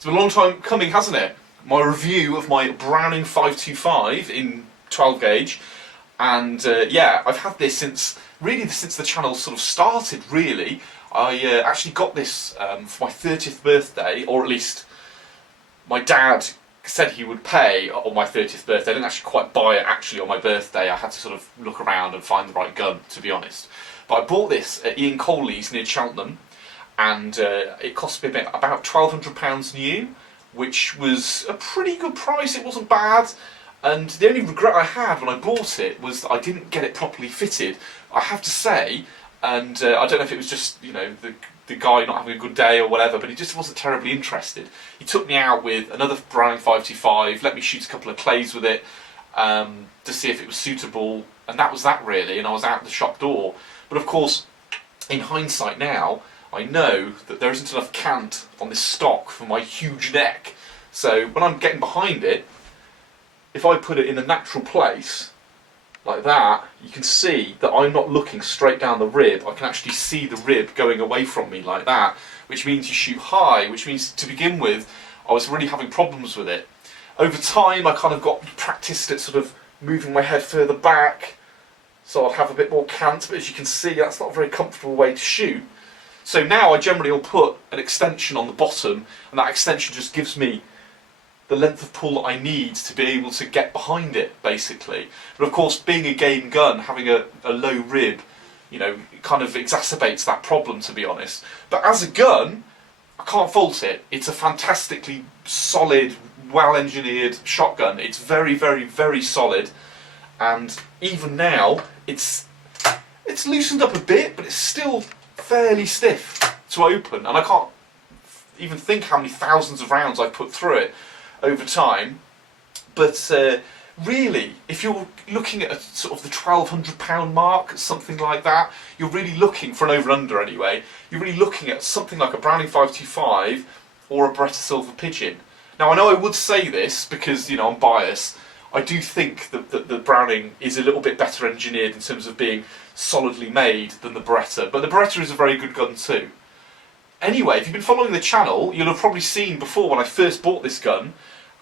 It's been a long time coming, hasn't it? My review of my Browning 525 in 12 gauge, and yeah, I've had this since the channel sort of started. Really, I actually got this for my 30th birthday, or at least my dad said he would pay on my 30th birthday. I didn't actually quite buy it actually on my birthday. I had to sort of look around and find the right gun, to be honest. But I bought this at Ian Coley's near Cheltenham, and it cost me about £1,200 new, which was a pretty good price. It wasn't bad, and the only regret I had when I bought it was that I didn't get it properly fitted. I have to say, and I don't know if it was just, you know, the guy not having a good day or whatever, but he just wasn't terribly interested. He took me out with another Browning 525, let me shoot a couple of clays with it to see if it was suitable, and that was that really, and I was out the shop door. But of course, in hindsight now, I know that there isn't enough cant on this stock for my huge neck. So when I'm getting behind it, if I put it in a natural place, like that, you can see that I'm not looking straight down the rib. I can actually see the rib going away from me like that, which means you shoot high, which means to begin with, I was really having problems with it. Over time, I kind of got practiced at sort of moving my head further back, so I'd have a bit more cant, but as you can see, that's not a very comfortable way to shoot. So now I generally will put an extension on the bottom, and that extension just gives me the length of pull that I need to be able to get behind it, basically. But of course, being a game gun, having a low rib, you know, it kind of exacerbates that problem, to be honest. But as a gun, I can't fault it. It's a fantastically solid, well-engineered shotgun. It's very, very, very solid, and even now, it's loosened up a bit, but it's still fairly stiff to open, and I can't even think how many thousands of rounds I've put through it over time. But really, if you're looking at a, sort of the £1,200 mark, something like that, you're really looking, for an over-under anyway, you're really looking at something like a Browning 525 or a Beretta Silver Pigeon. Now I know I would say this because, you know, I'm biased. I do think that the Browning is a little bit better engineered in terms of being solidly made than the Beretta, but the Beretta is a very good gun too. Anyway, if you've been following the channel, you'll have probably seen before when I first bought this gun,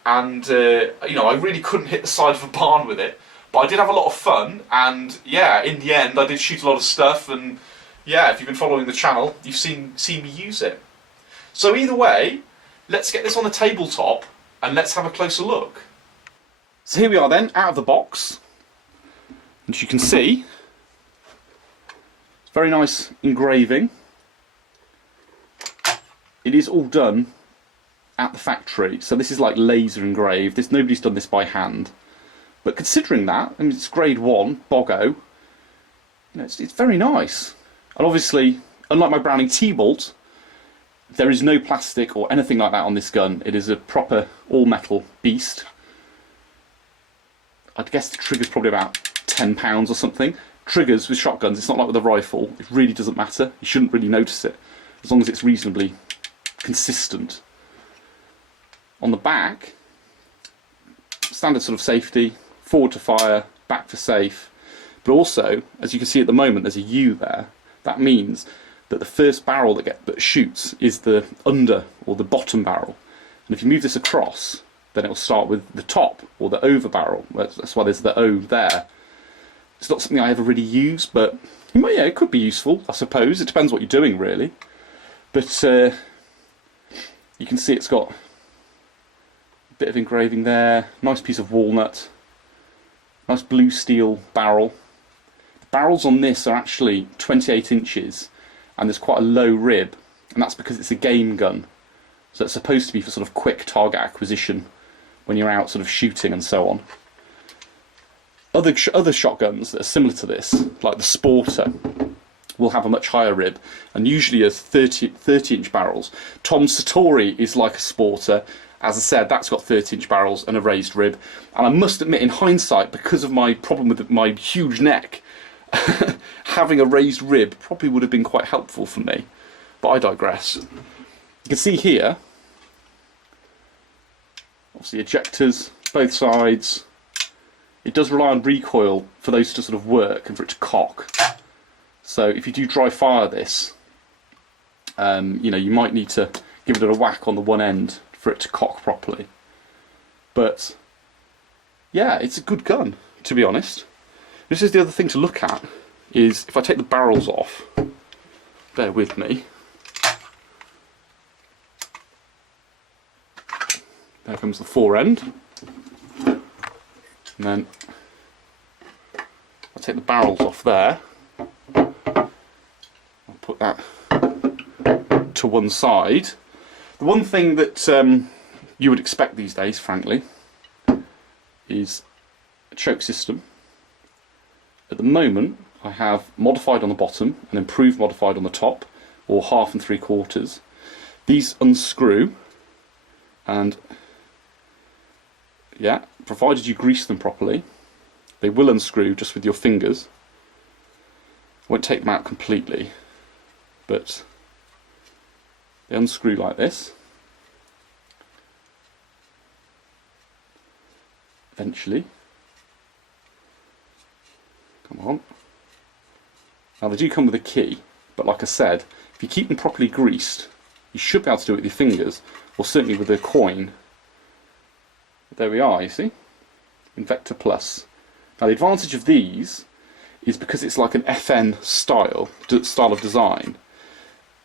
and you know, I really couldn't hit the side of a barn with it, but I did have a lot of fun, and yeah, in the end I did shoot a lot of stuff, and yeah, if you've been following the channel, you've seen me use it. So either way, let's get this on the tabletop and let's have a closer look. So here we are then, out of the box. As you can see, it's very nice engraving. It is all done at the factory, so this is like laser engraved. Nobody's done this by hand. But considering that, I mean, it's grade 1, Boggo, you know, it's very nice. And obviously, unlike my Browning T-Bolt, there is no plastic or anything like that on this gun. It is a proper all-metal beast. I'd guess the trigger's probably about £10 or something. Triggers with shotguns, it's not like with a rifle. It really doesn't matter. You shouldn't really notice it, as long as it's reasonably consistent. On the back, standard sort of safety, forward to fire, back for safe. But also, as you can see at the moment, there's a U there. That means that the first barrel that shoots is the under or the bottom barrel. And if you move this across, then it will start with the top or the over barrel. That's why there's the O there. It's not something I ever really use, but yeah, it could be useful, I suppose. It depends what you're doing, really. But you can see it's got a bit of engraving there. Nice piece of walnut. Nice blue steel barrel. The barrels on this are actually 28 inches, and there's quite a low rib, and that's because it's a game gun. So it's supposed to be for sort of quick target acquisition when you're out sort of shooting and so on. Other shotguns that are similar to this, like the Sporter, will have a much higher rib, and usually are 30-inch barrels. Tom Satori is like a Sporter. As I said, that's got 30-inch barrels and a raised rib. And I must admit, in hindsight, because of my problem with my huge neck, having a raised rib probably would have been quite helpful for me. But I digress. You can see here, obviously ejectors, both sides. It does rely on recoil for those to sort of work and for it to cock. So if you do dry fire this, you know, you might need to give it a whack on the one end for it to cock properly. But yeah, it's a good gun, to be honest. This is the other thing to look at, is if I take the barrels off, bear with me. There comes the fore end. And then I'll take the barrels off there. I'll put that to one side. The one thing that you would expect these days, frankly, is a choke system. At the moment, I have modified on the bottom and improved modified on the top, or 1/2 and 3/4. These unscrew, and yeah, provided you grease them properly, they will unscrew just with your fingers. I won't take them out completely, but they unscrew like this. Eventually. Come on. Now they do come with a key, but like I said, if you keep them properly greased, you should be able to do it with your fingers, or certainly with a coin. But there we are, you see? Invector Plus. Now the advantage of these is because it's like an FN style of design,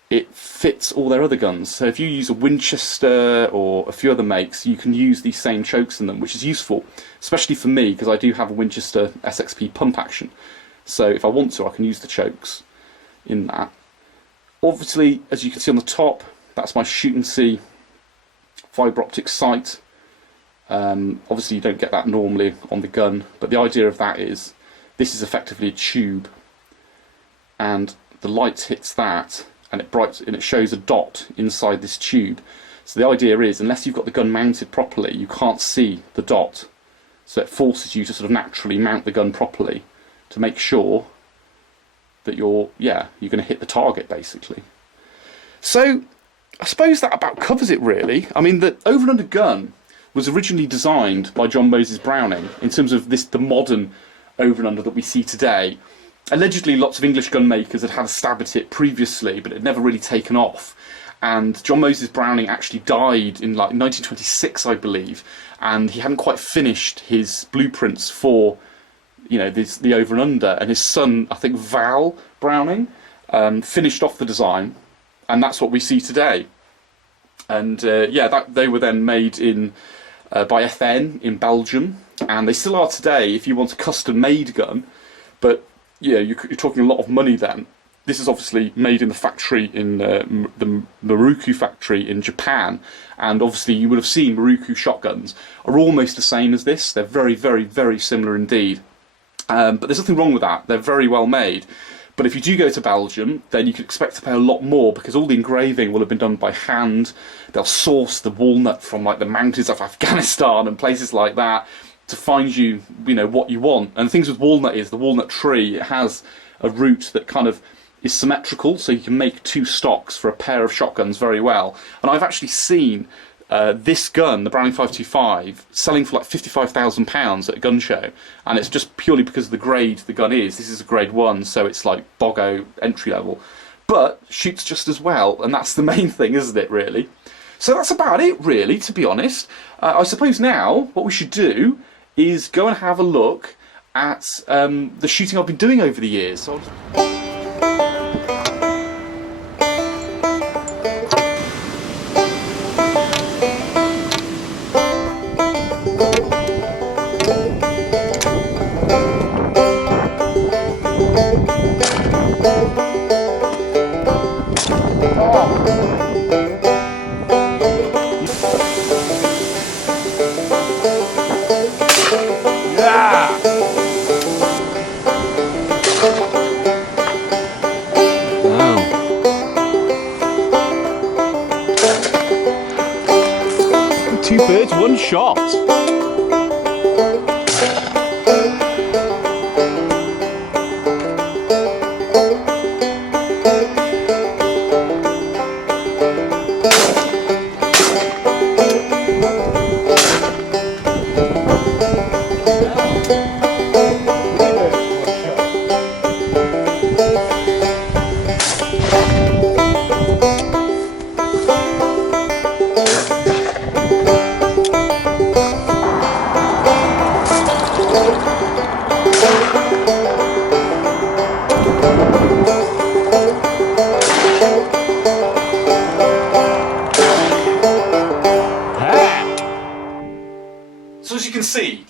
it fits all their other guns. So if you use a Winchester or a few other makes, you can use these same chokes in them, which is useful, especially for me, because I do have a Winchester SXP pump action. So if I want to, I can use the chokes in that. Obviously, as you can see on the top, that's my shoot and see fibre optic sight. Obviously you don't get that normally on the gun, but the idea of that is this is effectively a tube, and the light hits that, and it shows a dot inside this tube. So the idea is, unless you've got the gun mounted properly, you can't see the dot. So it forces you to sort of naturally mount the gun properly to make sure that you're going to hit the target, basically. So I suppose that about covers it, really. I mean, the over and under gun was originally designed by John Moses Browning in terms of the modern over and under that we see today. Allegedly, lots of English gun makers had had a stab at it previously, but it had never really taken off. And John Moses Browning actually died in like 1926, I believe, and he hadn't quite finished his blueprints for, you know, the over and under. And his son, I think Val Browning, finished off the design, and that's what we see today. And they were then made by FN in Belgium, and they still are today if you want a custom-made gun. But yeah, you're talking a lot of money then. This is obviously made in the factory in the Maruku factory in Japan, and obviously you would have seen Maruku shotguns are almost the same as this. They're very, very, very similar indeed. But there's nothing wrong with that. They're very well made. But if you do go to Belgium, then you can expect to pay a lot more, because all the engraving will have been done by hand. They'll source the walnut from like the mountains of Afghanistan and places like that to find you know, what you want. And the things with walnut is the walnut tree, it has a root that kind of is symmetrical, so you can make two stocks for a pair of shotguns very well. And I've actually seen this gun, the Browning 525, selling for like £55,000 at a gun show, and it's just purely because of the grade the gun is. This is a grade 1, so it's like Boggo entry level, but shoots just as well, and that's the main thing, isn't it, really? So that's about it, really, to be honest. I suppose now what we should do is go and have a look at the shooting I've been doing over the years. So two birds, one shot. can see,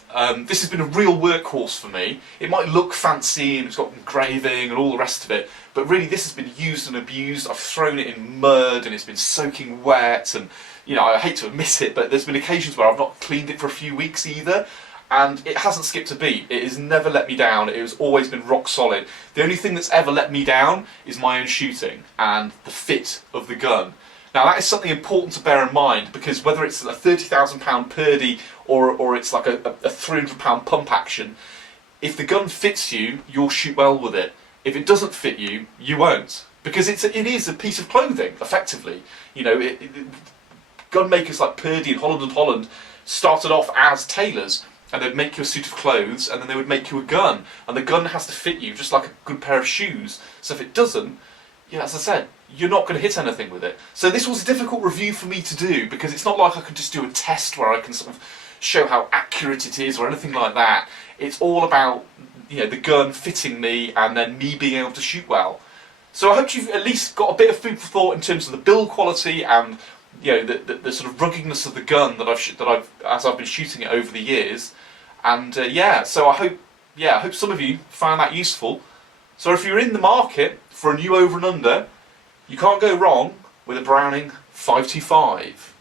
this has been a real workhorse for me. It might look fancy and it's got engraving and all the rest of it, but really this has been used and abused. I've thrown it in mud and it's been soaking wet, and you know, I hate to admit it, but there's been occasions where I've not cleaned it for a few weeks either, and it hasn't skipped a beat. It has never let me down. It has always been rock solid. The only thing that's ever let me down is my own shooting and the fit of the gun. Now that is something important to bear in mind, because whether it's a £30,000 Purdy or it's like a £300 pump action, if the gun fits you, you'll shoot well with it. If it doesn't fit you, you won't, because it is a piece of clothing, effectively. You know, gun makers like Purdy and Holland started off as tailors, and they'd make you a suit of clothes, and then they would make you a gun, and the gun has to fit you just like a good pair of shoes. So if it doesn't, yeah, as I said, you're not going to hit anything with it. So this was a difficult review for me to do, because it's not like I could just do a test where I can sort of show how accurate it is or anything like that. It's all about, you know, the gun fitting me and then me being able to shoot well. So I hope you've at least got a bit of food for thought in terms of the build quality and, you know, the sort of ruggedness of the gun that as I've been shooting it over the years. And yeah, so I hope some of you found that useful. So if you're in the market for a new over and under, you can't go wrong with a Browning 525.